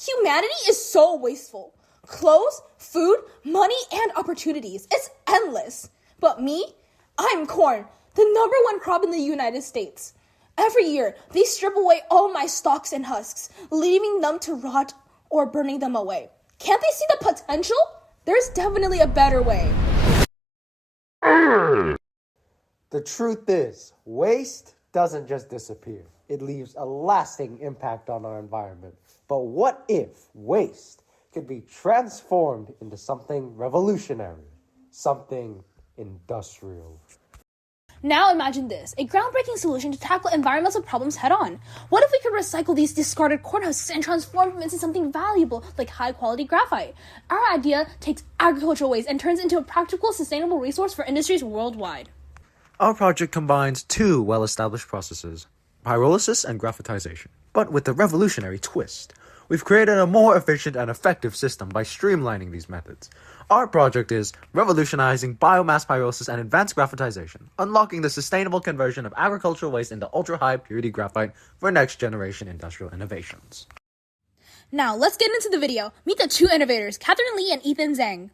Humanity is so wasteful. Clothes, food, money, and opportunities. It's endless. But me? I'm corn, the #1 crop in the United States. Every year, they strip away all my stalks and husks, leaving them to rot or burning them away. Can't they see the potential? There's definitely a better way. The truth is, waste doesn't just disappear. It leaves a lasting impact on our environment. But what if waste could be transformed into something revolutionary, something industrial? Now imagine this, a groundbreaking solution to tackle environmental problems head-on. What if we could recycle these discarded corn husks and transform them into something valuable, like high-quality graphite? Our idea takes agricultural waste and turns into a practical, sustainable resource for industries worldwide. Our project combines two well-established processes, pyrolysis and graphitization. But with a revolutionary twist, we've created a more efficient and effective system by streamlining these methods. Our project is revolutionizing biomass pyrolysis and advanced graphitization, unlocking the sustainable conversion of agricultural waste into ultra-high purity graphite for next-generation industrial innovations. Now, let's get into the video. Meet the two innovators, Catherine Lee and Ethan Zhang.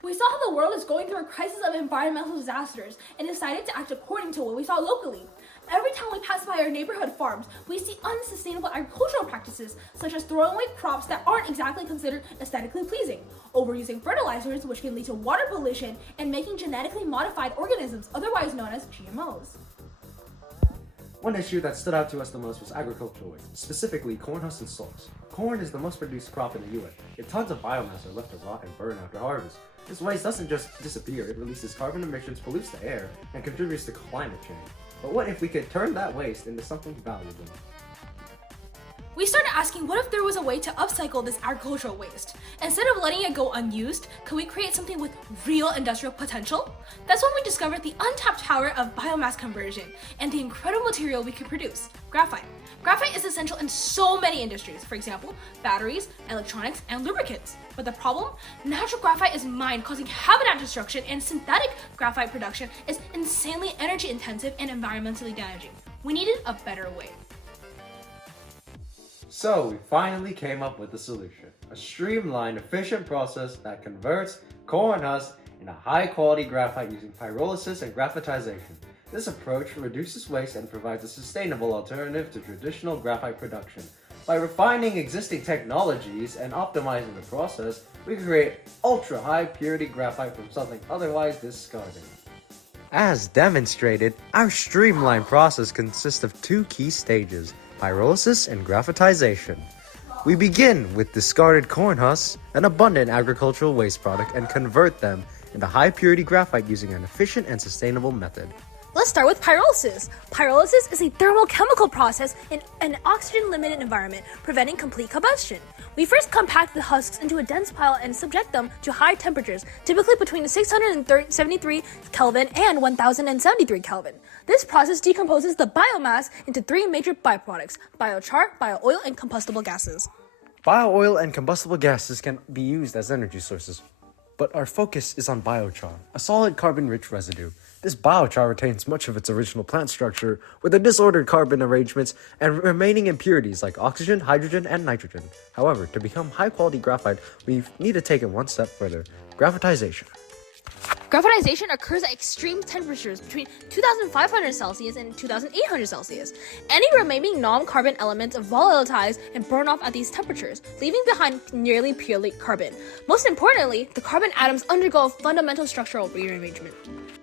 We saw how the world is going through a crisis of environmental disasters and decided to act according to what we saw locally. Every time we pass by our neighborhood farms, we see unsustainable agricultural practices, such as throwing away crops that aren't exactly considered aesthetically pleasing, overusing fertilizers, which can lead to water pollution, and making genetically modified organisms, otherwise known as GMOs. One issue that stood out to us the most was agricultural waste, specifically corn husks and stalks. Corn is the most produced crop in the U.S., yet tons of biomass are left to rot and burn after harvest. This waste doesn't just disappear, it releases carbon emissions, pollutes the air, and contributes to climate change. But what if we could turn that waste into something valuable? We started asking, what if there was a way to upcycle this agricultural waste? Instead of letting it go unused, could we create something with real industrial potential? That's when we discovered the untapped power of biomass conversion and the incredible material we could produce, graphite. Graphite is essential in so many industries, for example, batteries, electronics, and lubricants. But the problem? Natural graphite is mined, causing habitat destruction, and synthetic graphite production is insanely energy intensive and environmentally damaging. We needed a better way. So we finally came up with a solution, a streamlined, efficient process that converts corn husks into high-quality graphite using pyrolysis and graphitization. This approach reduces waste and provides a sustainable alternative to traditional graphite production. By refining existing technologies and optimizing the process, we create ultra-high purity graphite from something otherwise discarded. As demonstrated, our streamlined process consists of two key stages, pyrolysis and graphitization. We begin with discarded corn husks, an abundant agricultural waste product, and convert them into high-purity graphite using an efficient and sustainable method. Let's start with pyrolysis. Pyrolysis is a thermochemical process in an oxygen-limited environment, preventing complete combustion. We first compact the husks into a dense pile and subject them to high temperatures, typically between 673 Kelvin and 1073 Kelvin. This process decomposes the biomass into three major byproducts: biochar, bio-oil, and combustible gases. Bio-oil and combustible gases can be used as energy sources, but our focus is on biochar, a solid carbon-rich residue. This biochar retains much of its original plant structure with the disordered carbon arrangements and remaining impurities like oxygen, hydrogen, and nitrogen. However, to become high-quality graphite, we need to take it one step further: graphitization. Graphitization occurs at extreme temperatures between 2,500 Celsius and 2,800 Celsius. Any remaining non-carbon elements volatilize and burn off at these temperatures, leaving behind nearly purely carbon. Most importantly, the carbon atoms undergo a fundamental structural rearrangement.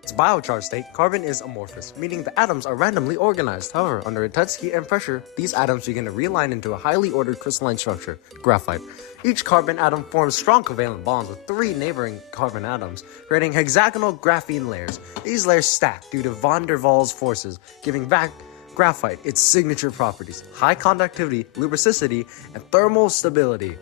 Its biochar state, carbon is amorphous, meaning the atoms are randomly organized. However, under intense heat and pressure, these atoms begin to realign into a highly ordered crystalline structure, graphite. Each carbon atom forms strong covalent bonds with three neighboring carbon atoms, creating hexagonal graphene layers. These layers stack due to van der Waals forces, giving back graphite its signature properties: high conductivity, lubricity, and thermal stability.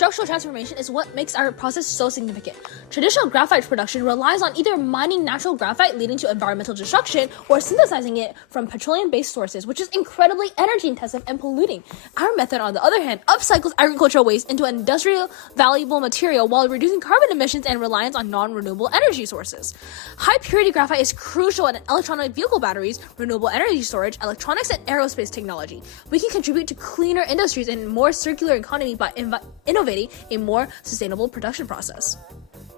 structural transformation is what makes our process so significant. Traditional graphite production relies on either mining natural graphite leading to environmental destruction or synthesizing it from petroleum-based sources, which is incredibly energy-intensive and polluting. Our method, on the other hand, upcycles agricultural waste into an industrial valuable material while reducing carbon emissions and reliance on non-renewable energy sources. High-purity graphite is crucial in electronic vehicle batteries, renewable energy storage, electronics, and aerospace technology. We can contribute to cleaner industries and more circular economy by innovating a more sustainable production process.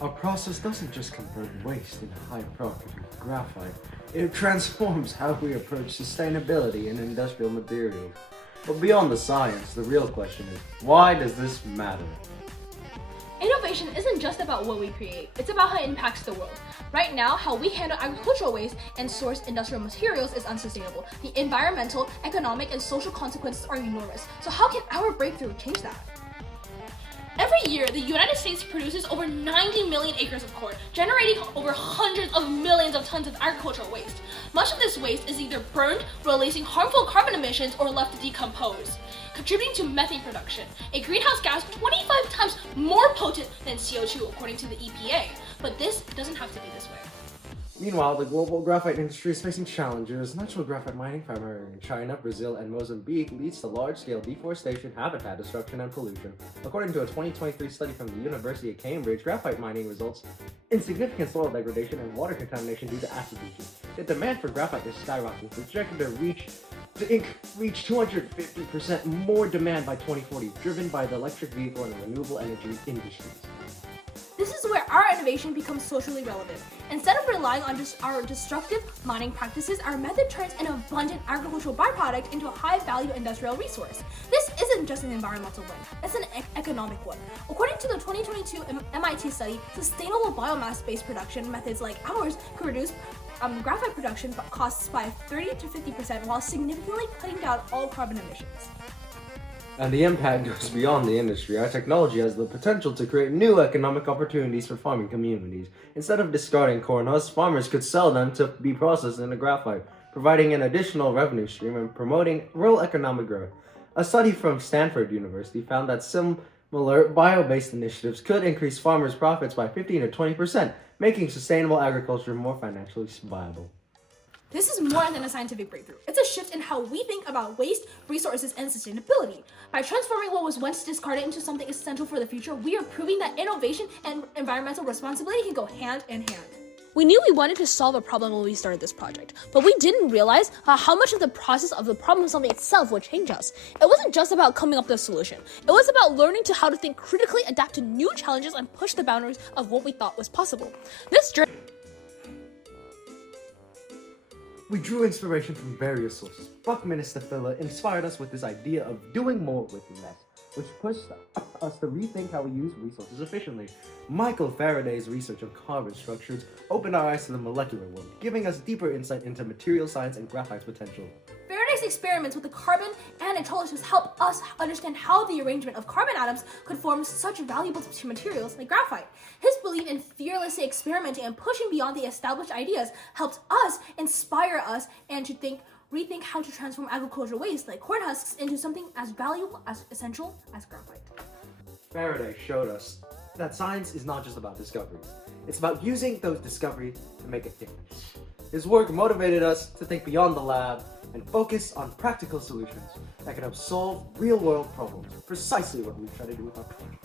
Our process doesn't just convert waste into high profit graphite, it transforms how we approach sustainability in industrial materials. But beyond the science, the real question is, why does this matter? Innovation isn't just about what we create, it's about how it impacts the world. Right now, how we handle agricultural waste and source industrial materials is unsustainable. The environmental, economic, and social consequences are enormous. So how can our breakthrough change that? Every year, the United States produces over 90 million acres of corn, generating over hundreds of millions of tons of agricultural waste. Much of this waste is either burned, releasing harmful carbon emissions, or left to decompose, contributing to methane production, a greenhouse gas 25 times more potent than CO2 according to the EPA. But this doesn't have to be this way. Meanwhile, the global graphite industry is facing challenges. Natural graphite mining, primarily in China, Brazil, and Mozambique, leads to large-scale deforestation, habitat destruction, and pollution. According to a 2023 study from the University of Cambridge, graphite mining results in significant soil degradation and water contamination due to acid leaching. The demand for graphite is skyrocketing, projected to reach 250% more demand by 2040, driven by the electric vehicle and renewable energy industries. This is where our innovation becomes socially relevant. Instead of relying on our destructive mining practices, our method turns an abundant agricultural byproduct into a high-value industrial resource. This isn't just an environmental win, it's an economic one. According to the 2022 MIT study, sustainable biomass-based production methods like ours could reduce graphite production costs by 30 to 50% while significantly cutting down all carbon emissions. And the impact goes beyond the industry. Our technology has the potential to create new economic opportunities for farming communities. Instead of discarding corn husks, farmers could sell them to be processed into graphite, providing an additional revenue stream and promoting rural economic growth. A study from Stanford University found that similar bio-based initiatives could increase farmers' profits by 15 to 20%, making sustainable agriculture more financially viable. This is more than a scientific breakthrough. It's a shift in how we think about waste, resources, and sustainability. By transforming what was once discarded into something essential for the future, we are proving that innovation and environmental responsibility can go hand in hand. We knew we wanted to solve a problem when we started this project, but we didn't realize how much of the process of the problem solving itself would change us. It wasn't just about coming up with a solution. It was about learning how to think critically, adapt to new challenges, and push the boundaries of what we thought was possible. This journey We drew inspiration from various sources. Buckminster Fuller inspired us with this idea of doing more with less, which pushed us to rethink how we use resources efficiently. Michael Faraday's research on carbon structures opened our eyes to the molecular world, giving us deeper insight into material science and graphite's potential. Faraday's experiments with the carbon and electrolysis help us understand how the arrangement of carbon atoms could form such valuable materials like graphite. His belief in fearlessly experimenting and pushing beyond the established ideas helped us, inspire us, and to rethink how to transform agricultural waste like corn husks into something as valuable, as essential as graphite. Faraday showed us that science is not just about discoveries. It's about using those discoveries to make a difference. His work motivated us to think beyond the lab and focus on practical solutions that can help solve real-world problems, precisely what we try to do with our project.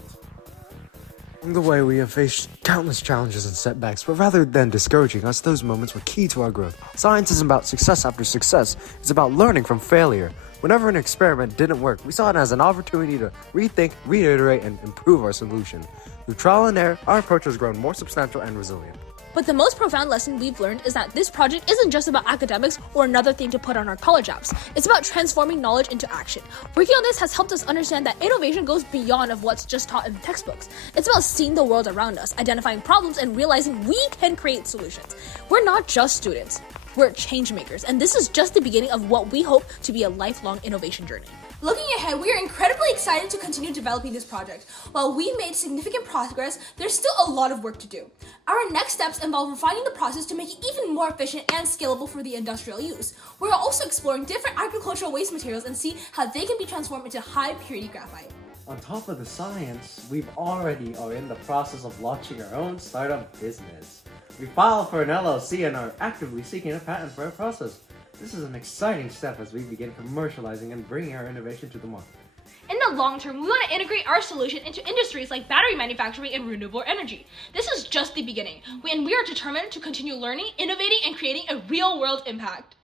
Along the way, we have faced countless challenges and setbacks, but rather than discouraging us, those moments were key to our growth. Science isn't about success after success, it's about learning from failure. Whenever an experiment didn't work, we saw it as an opportunity to rethink, reiterate, and improve our solution. Through trial and error, our approach has grown more substantial and resilient. But the most profound lesson we've learned is that this project isn't just about academics or another thing to put on our college apps. It's about transforming knowledge into action. Working on this has helped us understand that innovation goes beyond of what's just taught in textbooks. It's about seeing the world around us, identifying problems, and realizing we can create solutions. We're not just students. We're change makers, and this is just the beginning of what we hope to be a lifelong innovation journey. Looking ahead, we are incredibly excited to continue developing this project. While we've made significant progress, there's still a lot of work to do. Our next steps involve refining the process to make it even more efficient and scalable for the industrial use. We're also exploring different agricultural waste materials and see how they can be transformed into high-purity graphite. On top of the science, we've already are in the process of launching our own startup business. We filed for an LLC and are actively seeking a patent for our process. This is an exciting step as we begin commercializing and bringing our innovation to the market. In the long term, we want to integrate our solution into industries like battery manufacturing and renewable energy. This is just the beginning, and we are determined to continue learning, innovating, and creating a real-world impact.